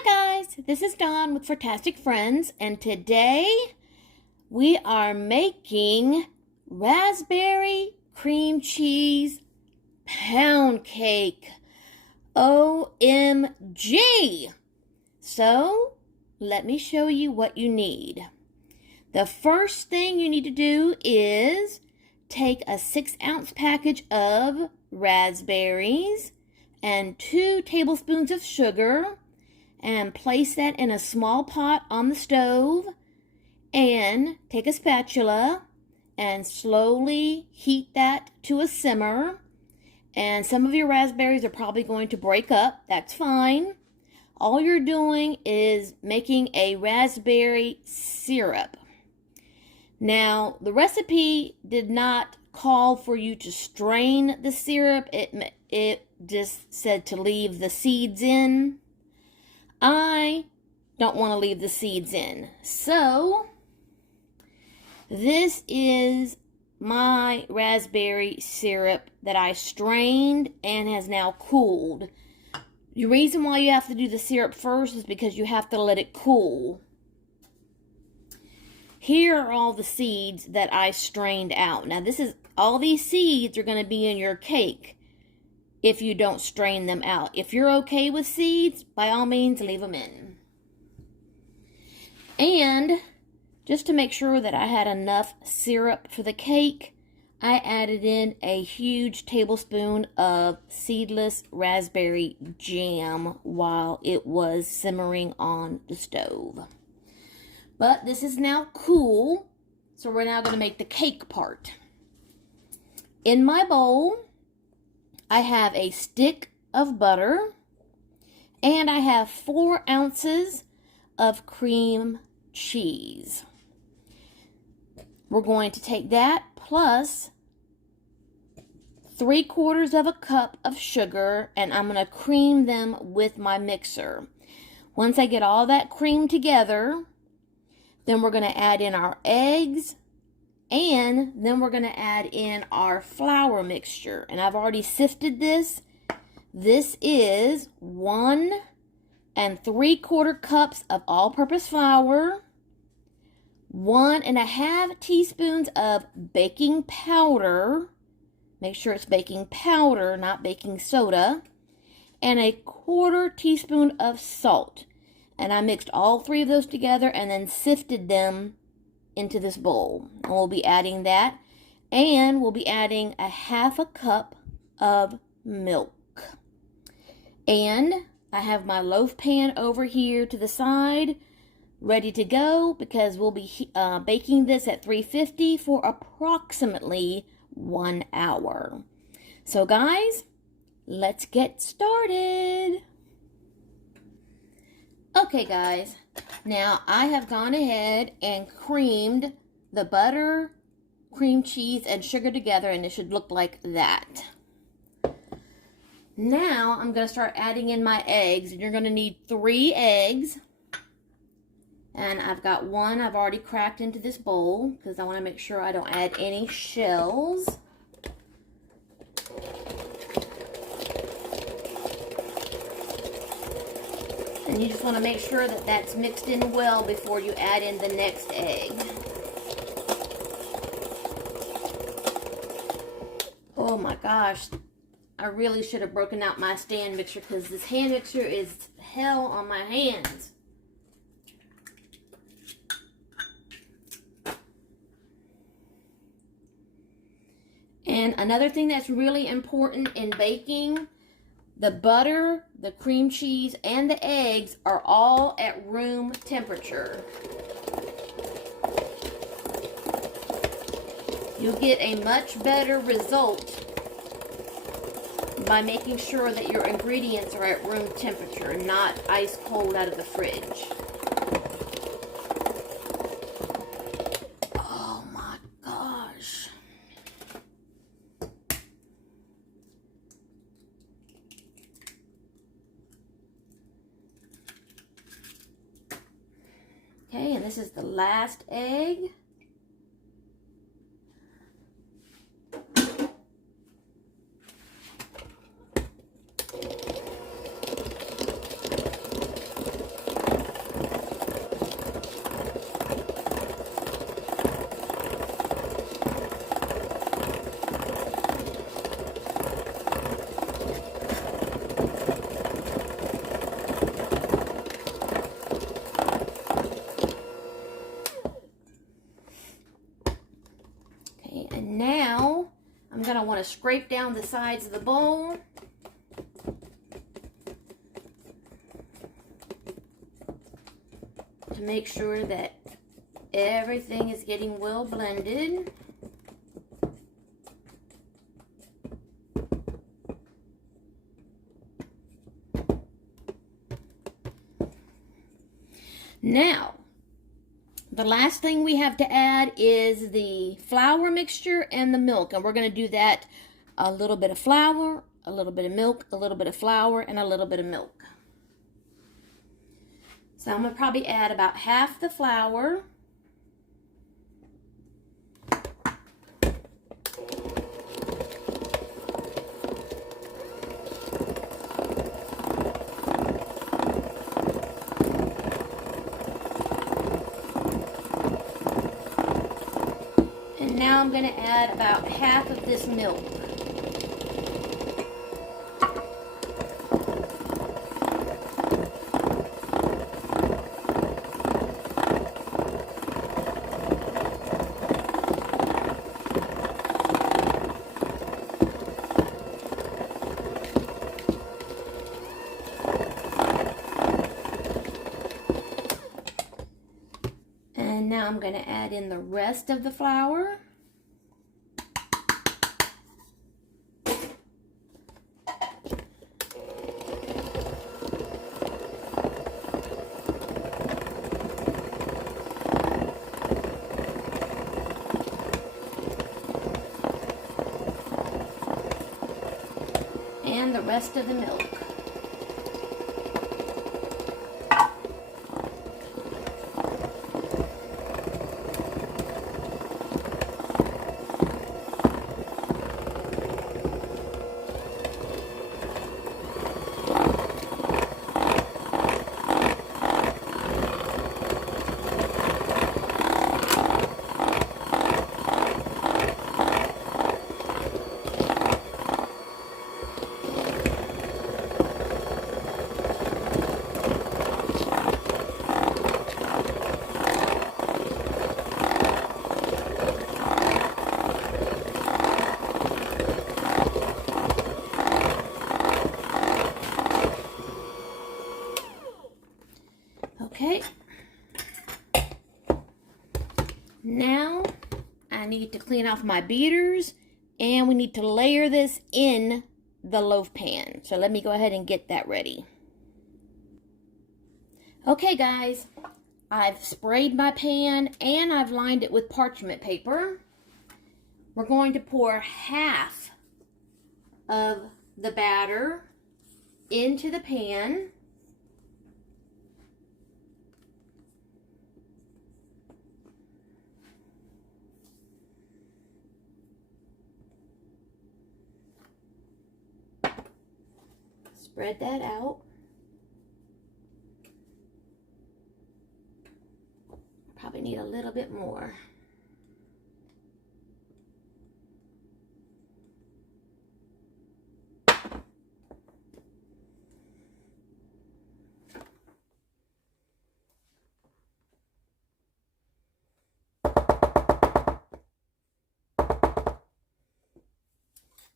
Hi guys, this is Dawn with Furtastic Friends, and today we are making raspberry cream cheese pound cake. OMG! So, let me show you what you need. The first thing you need to do is take a 6-ounce package of raspberries and 2 tablespoons of sugar and place that in a small pot on the stove, and take a spatula and slowly heat that to a simmer. And some of your raspberries are probably going to break up. That's fine. All you're doing is making a raspberry syrup. Now, the recipe did not call for you to strain the syrup. It just said to leave the seeds in. I don't want to leave the seeds in. So, this is my raspberry syrup that I strained and has now cooled. The reason why you have to do the syrup first is because you have to let it cool. Here are all the seeds that I strained out. Now, all these seeds are going to be in your cake if you don't strain them out. If you're okay with seeds, by all means, leave them in. And just to make sure that I had enough syrup for the cake, I added in a huge tablespoon of seedless raspberry jam while it was simmering on the stove. But this is now cool, so we're now going to make the cake part. In my bowl, I have a stick of butter, and I have 4 ounces of cream cheese. We're going to take that plus 3/4 of a cup of sugar, and I'm going to cream them with my mixer. Once I get all that cream together, then we're going to add in our eggs, and then we're going to add in our flour mixture. And I've already sifted this. This is 1 3/4 cups of all-purpose flour, 1 1/2 teaspoons of baking powder. Make sure it's baking powder, not baking soda. And 1/4 teaspoon of salt. And I mixed all 3 of those together and then sifted them into this bowl. And we'll be adding that. And we'll be adding 1/2 cup of milk. And I have my loaf pan over here to the side, ready to go, because we'll be baking this at 350 for approximately 1 hour. So guys, let's get started. Okay guys, now I have gone ahead and creamed the butter, cream cheese, and sugar together, and it should look like that. Now I'm going to start adding in my eggs, and you're going to need 3 eggs. And I've got 1 I've already cracked into this bowl because I want to make sure I don't add any shells. And you just want to make sure that that's mixed in well before you add in the next egg. Oh my gosh, I really should have broken out my stand mixer because this hand mixer is hell on my hands. And another thing that's really important in baking, the butter, the cream cheese, and the eggs are all at room temperature. You'll get a much better result by making sure that your ingredients are at room temperature and not ice cold out of the fridge. Oh my gosh. Okay, and this is the last egg. want to scrape down the sides of the bowl. To make sure that everything is getting well blended. Now, the last thing we have to add is the flour mixture and the milk. And we're going to do that a little bit of flour, a little bit of milk, a little bit of flour, and a little bit of milk. So I'm going to probably add about half the flour. And now I'm going to add about half of this milk. And now I'm going to add in the rest of the flour. And the rest of the milk. Okay, now I need to clean off my beaters and we need to layer this in the loaf pan. So let me go ahead and get that ready. Okay guys, I've sprayed my pan and I've lined it with parchment paper. We're going to pour half of the batter into the pan. Spread that out. Probably need a little bit more.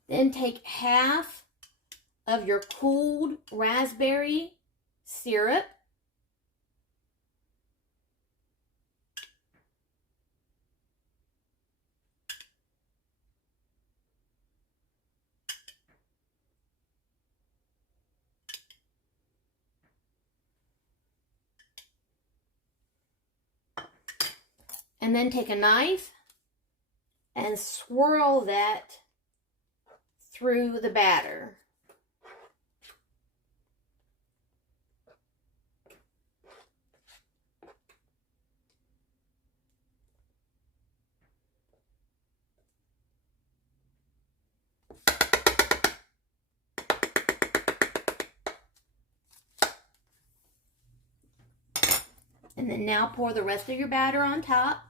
Then take half of your cooled raspberry syrup. And then take a knife and swirl that through the batter. And then now pour the rest of your batter on top.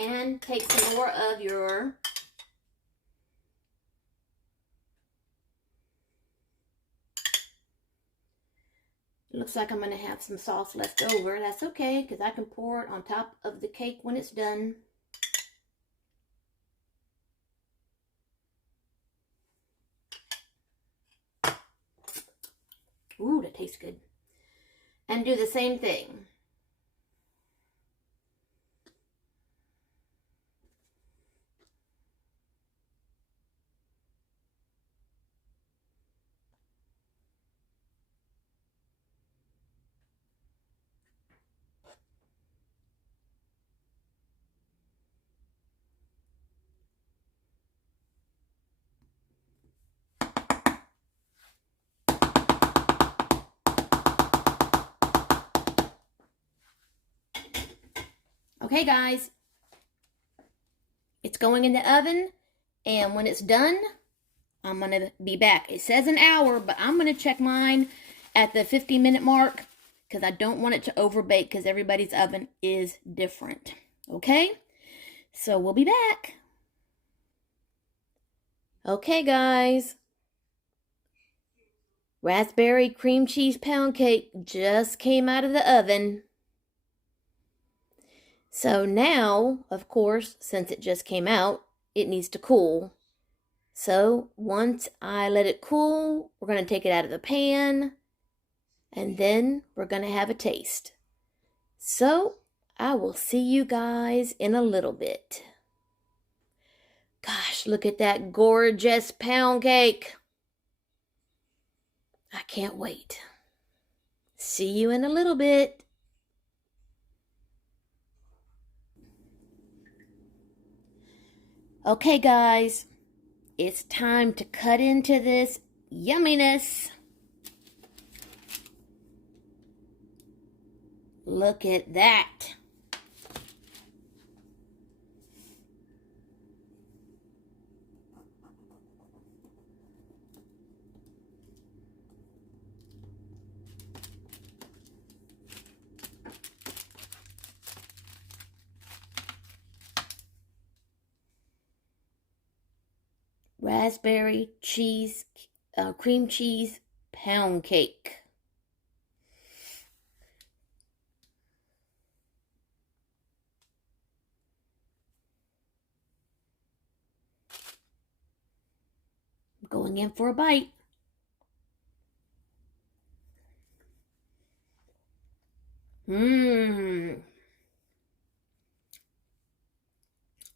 And take some more of your looks like I'm going to have some sauce left over. That's okay, because I can pour it on top of the cake when it's done. Ooh, that tastes good. And do the same thing. Okay, guys, it's going in the oven, and when it's done, I'm going to be back. It says an hour, but I'm going to check mine at the 50-minute mark because I don't want it to overbake because everybody's oven is different. Okay, so we'll be back. Okay, guys, raspberry cream cheese pound cake just came out of the oven. So now, of course, since it just came out, it needs to cool. So once I let it cool, we're going to take it out of the pan, and then we're going to have a taste. So I will see you guys in a little bit. Gosh, look at that gorgeous pound cake. I can't wait. See you in a little bit. Okay, guys, it's time to cut into this yumminess. Look at that. Raspberry cheese, cream cheese pound cake. Going in for a bite. Mmm.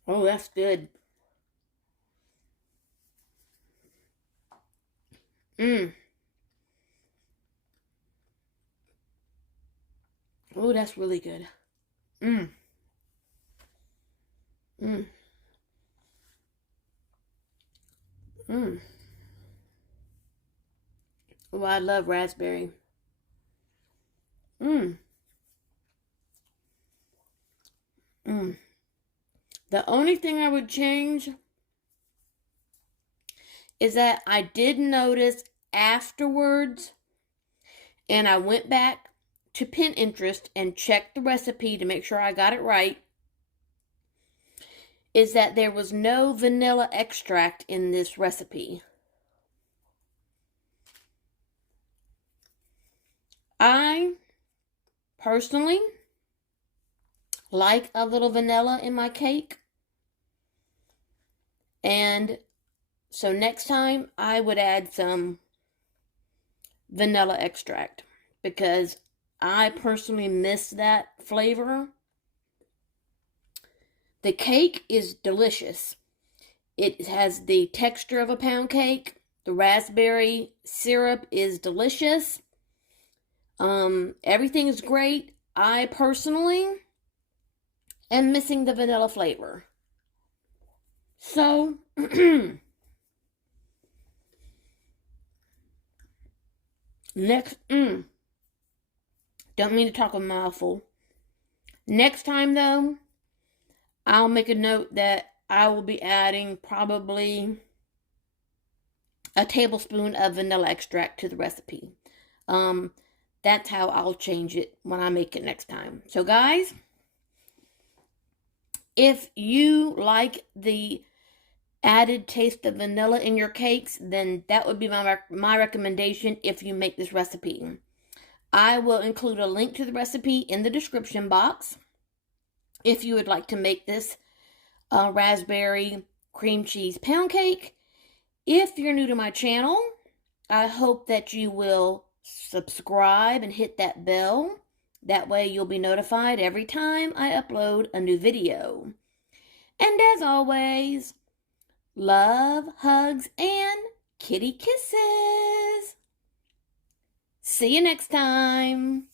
Oh, that's good. Mmm. Oh, that's really good. Mmm. Mmm. Mmm. Oh, I love raspberry. Mmm. Mmm. The only thing I would change is that I did notice afterwards, and I went back to Pinterest and checked the recipe to make sure I got it right, is that there was no vanilla extract in this recipe. I personally like a little vanilla in my cake, and so next time I would add some vanilla extract because I personally miss that flavor. The cake is delicious. It has the texture of a pound cake. The raspberry syrup is delicious. Everything is great. I personally am missing the vanilla flavor. So, next, don't mean to talk a mouthful. Next time, though, I'll make a note that I will be adding probably a tablespoon of vanilla extract to the recipe. That's how I'll change it when I make it next time. So, guys, If you like the added taste of vanilla in your cakes, then that would be my recommendation if you make this recipe. I will include a link to the recipe in the description box if you would like to make this raspberry cream cheese pound cake. If you're new to my channel, I hope that you will subscribe and hit that bell. That way you'll be notified every time I upload a new video. And as always, love, hugs, and kitty kisses. See you next time.